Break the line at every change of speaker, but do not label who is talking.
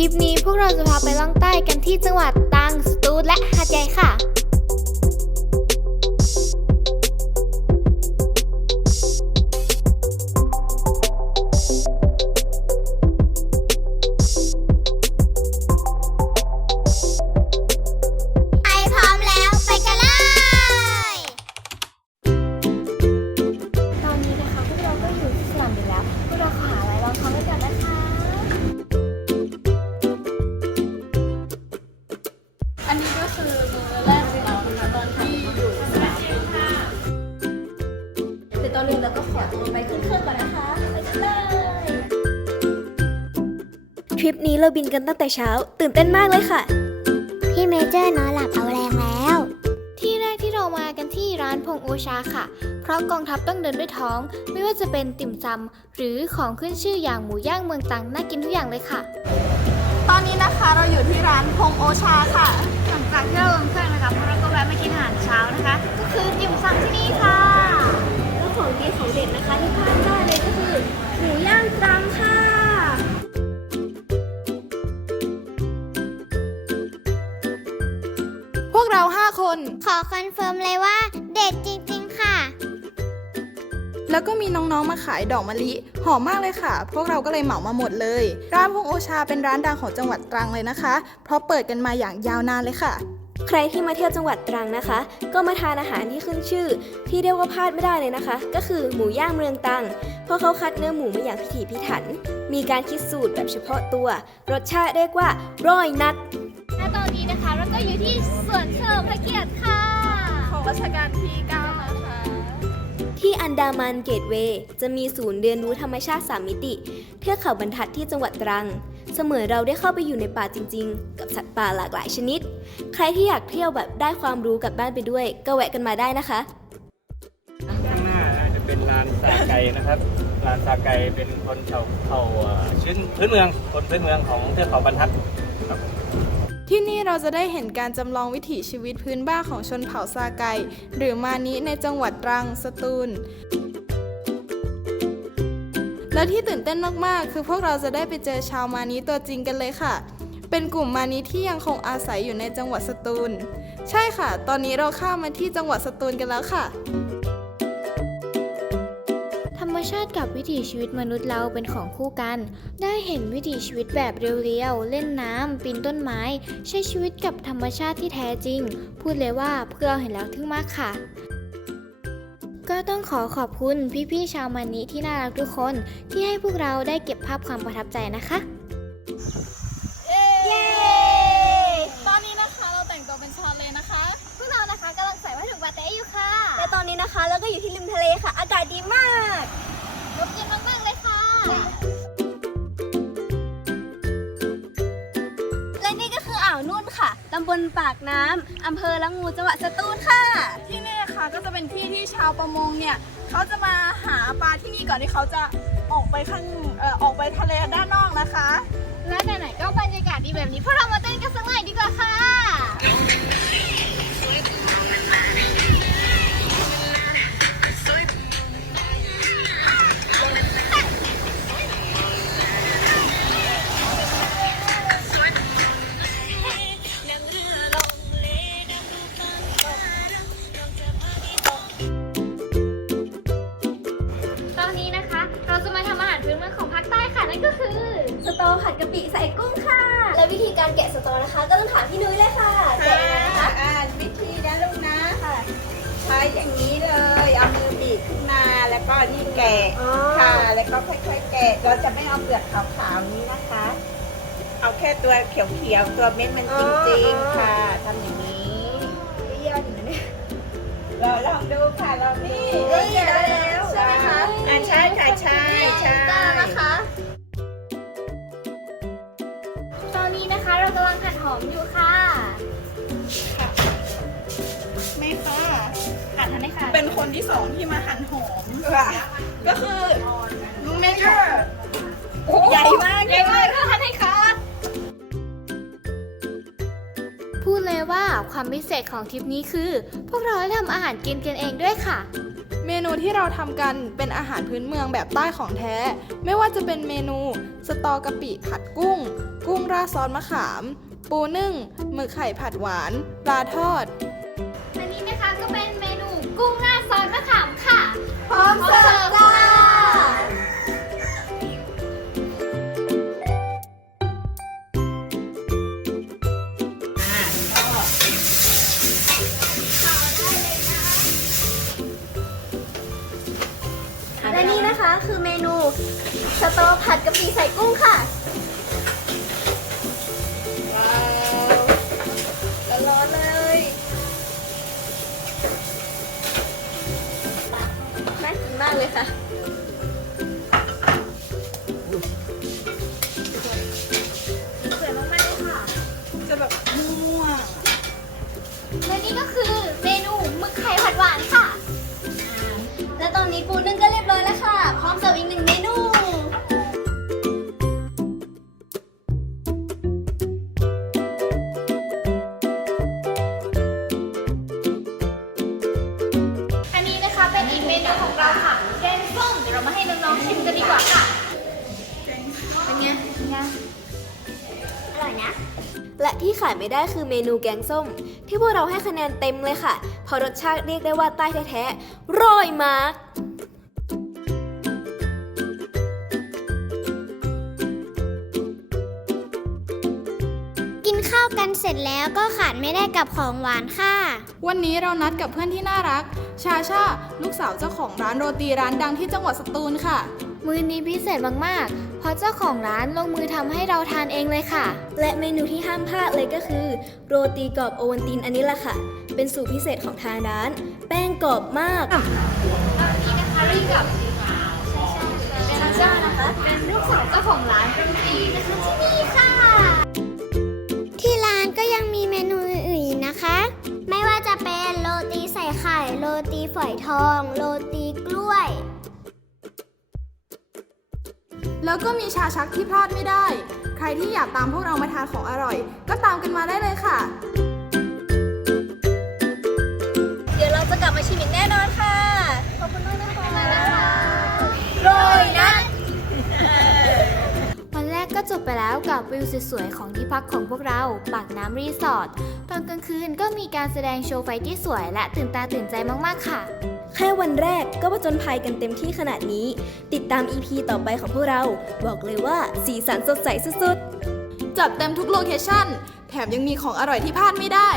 ทริปนี้พวกเราจะพาไปล่องใต้กันที่จังหวัดตรังสตูลและหาดใหญ่ค่ะ
ปนี้เรา
บินกัน
ตั้
ง
แต่เช้า ตื่นเต้นมากเลยค่ะ
พี่เมเจอร์นอนหลับเอาแรงแล้ว
ที่แรกที่เรามากันที่ร้านพงโอชาค่ะ เพราะกองทัพต้องเดินด้วยท้อง ไม่ว่าจะเป็นติ่มซำหรือของขึ้นชื่ออย่างหมูย่างเมืองตรังน่ากินทุกอย่างเลยค่ะ
ตอนนี้นะคะเราอยู่ที่ร้านพงโอชาค่ะ
หลังจากที่เราลงเครื่องนะคะพวกเราก็แวะมากินอาหารเช้านะคะ ก็คือติ่มซำที่นี่ค่ะ
แล้วของดีของเด็ดนะคะที่พลาดไม่ได้เลยก็คือหมูย่างตรังค่ะ
คน
ขอคอนเฟิร์มเลยว่า เด็ดจริง ๆ ค่ะ
แล้วก็มีน้องๆ มาขายดอกมะลิ หอมมากเลยค่ะ พวกเราก็เลยเหมามาหมดเลย ร้านพงโอชาเป็นร้านดังของจังหวัดตรังเลยนะคะ เพราะเปิดกันมาอย่างยาวนานเลยค่ะ
ใครที่มาเที่ยวจังหวัดตรังนะคะ ก็มาทานอาหารที่ขึ้นชื่อ ที่เรียกว่าพลาดไม่ได้เลยนะคะ ก็คือหมูย่างเมืองตรัง เพราะเขาคัดเนื้อหมูมาอย่างพิถีพิถัน มีการคิดสูตรแบบเฉพาะตัว รสชาติเรียกว่าร้อยนัด
และตอนนี้นะคะเรา ก็อยู่ที่สวนเฉลิมพระเกียรติค่ะ
ของรัชกาลที่ 9 นะคะ
ที่อันดามันเกตเวย์จะมีศูนย์เรียนรู้ธรรมชาติ 3 มิติ เทือกเขาบรรทัดที่จังหวัดตรัง เสมือนเราได้เข้าไปอยู่ในป่าจริง ๆ กับสัตว์ป่าหลากหลายชนิด ใครที่อยากเที่ยวแบบได้ความรู้กลับบ้านไปด้วย ก็แวะกันมาได้นะคะ
ข้างหน้าจะเป็นลานซาไกนะครับลานซาไกเป็นคนชาวเผ่าเอ่อชื้นพื้นเมืองคนพื้นเมืองของเทือกเขาบรรทัดครับ
ที่นี่เราจะได้เห็นการจำลองวิถีชีวิตพื้นบ้านของชนเผ่าซาไก หรือมานิในจังหวัดตรัง สตูล และที่ตื่นเต้นมากๆ คือพวกเราจะได้ไปเจอชาวมานิตัวจริงกันเลยค่ะ เป็นกลุ่มมานิที่ยังคงอาศัยอยู่ในจังหวัดสตูล ใช่ค่ะ ตอนนี้เราข้ามมาที่จังหวัดสตูลกันแล้วค่ะ
มชาติกับวิถีชีวิตมนุษย์เราเป็นของคู่กัน ได้เห็นวิถีชีวิตแบบเรียวๆ เล่นน้ำ ปีนต้นไม้ ใช้ชีวิตกับธรรมชาติที่แท้จริง พูดเลยว่าพวกเราเห็นแล้วทึ่งมากค่ะ ก็ต้องขอขอบคุณพี่ๆชาวมานิที่น่ารักทุกคน ที่ให้พวกเราได้เก็บภาพความประทับใจนะคะ
ตอนนี้นะคะเราแต่งตัวเป็นชอนเลยนะคะ
พวกเรานะคะกำลังใส่วัตถุบาเต้อยู่ค่ะ
และตอนนี้นะคะเราก็อยู่ที่ริมทะเลค่ะ อากาศดีมาก
รบเย็นมากๆเลยค่ะ
และนี่ก็คืออ่าวนุ่นค่ะ ตำบลปากน้ำ อำเภอละงูจังหวัดสตูลค่ะ
ที่นี่นะคะก็จะเป็นที่ที่ชาวประมงเนี่ยเขาจะมาหาปลาที่นี่ก่อนที่เขาจะออกไปข้างเอ่อออกไปทะเลด้านนอกนะคะ
ตอ
ผัดกะปิใส่กุ้งค่ะ และวิธีการแกะสตอนะคะ ก็ต้องถามพี่นุ้ยเลยค่ะ แกะยังไงนะคะ
อ่าวิธีนะลูกนะค่ะใช้อย่างนี้เลย เอามือบีบขึ้นมาแล้วก็นี่แกะ
อ๋อ
ค่ะ แล้วก็ค่อยๆแกะ เราจะไม่เอาเปลือกขาวๆนี้นะคะ เอาแค่ตัวเขียวๆตัวเม็ดมันจริงๆค่ะทำอย่างนี้ เยี่ยมอยู่นะเนี่ย เราลองดูค่ะลองดู
เอ้ยได้แล้วใช่ไหมคะ
อ่าใช่ค่ะใช่ใช่
ได้นะคะ
อนนี้นะคะ เรากำลังหั่นหอมอยู่ค่ะ
ไม่ค่ะ
หั่นทันได้ค่ะ
เป็นคนที่สองที่มาหั่นหอม
ค่ะ
ก็คือลุงเมเจอร์
ใหญ่มาก
ใหญ่มากค่ะทันให้ค่ะพูดเลยว่าความพิเศษของทริปนี้คือ พวกเราได้ทำอาหารกินกันเองด้วยค่ะ
เมนูที่เราทำกันเป็นอาหารพื้นเมืองแบบใต้ของแท้ ไม่ว่าจะเป็นเมนู สตอกะปิผัดกุ้ง กุ้งราดซอสมะขาม ปูนึ่งหมึกไข่ผัดหวาน ปลาทอด
อันนี้นะคะก็เป็นเมนูกุ้งราดซอสมะขามค่ะ
พร้อมเสิร์ฟค่ะ
และนี่นะคะคือเมนูสตอผัดกะปิใส่กุ้งค่ะ เป็น
ไงเป็นไง
อร่อยนะ
และที่ขาดไม่ได้คือเมนูแกงส้ม ที่พวกเราให้คะแนนเต็มเลยค่ะเพราะรสชาติเรียกได้ว่าใต้แท้ๆร่อยมาก
กินข้าวกันเสร็จแล้วก็ขาดไม่ได้กับของหวานค่ะ
วันนี้เรานัดกับเพื่อนที่น่ารัก ชาชาลูกสาวเจ้าของร้านโรตีร้านดังที่จังหวัดสตูลค่ะ
มือนี้พิเศษมากๆ เพราะเจ้าของร้านลงมือทำให้เราทานเองเลยค่ะ
และเมนูที่ห้ามพลาดเลยก็คือ โรตีกรอบโอวัลตินอันนี้แหละค่ะ เป็นสูตรพิเศษของทางร้าน แป้งกรอบมาก
นี่นะคะรีกับเป็นเจ้านะคะ เป็นลูกสาวเจ้าของร้านดนตรีนะคะที่นี่ค่ะ
ที่ร้านก็ยังมีเมนูอื่นๆอีกนะคะ ไม่ว่าจะเป็นโรตีใส่ไข่ โรตีฝอยทอง โรตี
แล้วก็มีชาชักที่พลาดไม่ได้ ใครที่อยากตามพวกเรามาทานของอร่อย ก็ตามกันมาได้เลยค่ะ
เดี๋ยวเราจะกลับมาชิมอีกแน่นอนค่ะ ขอบคุณมากนะคะโรยนะ
วันแรกก็จบไปแล้วกับวิวสวยๆของที่พักของพวกเรา ปากน้ำรีสอร์ท ตอนกลางคืนก็มีการแสดงโชว์ไฟที่สวยและตื่นตาตื่นใจมากๆค่ะ
แค่วันแรกก็ผจนภัยกันเต็มที่ขนาดนี้ ติดตาม EP ต่อไปของพวกเรา บอกเลยว่าสีสันสดใสสุดๆ
จัดเต็มทุกโลเคชั่น แถมยังมีของอร่อยที่พลาดไม่ได้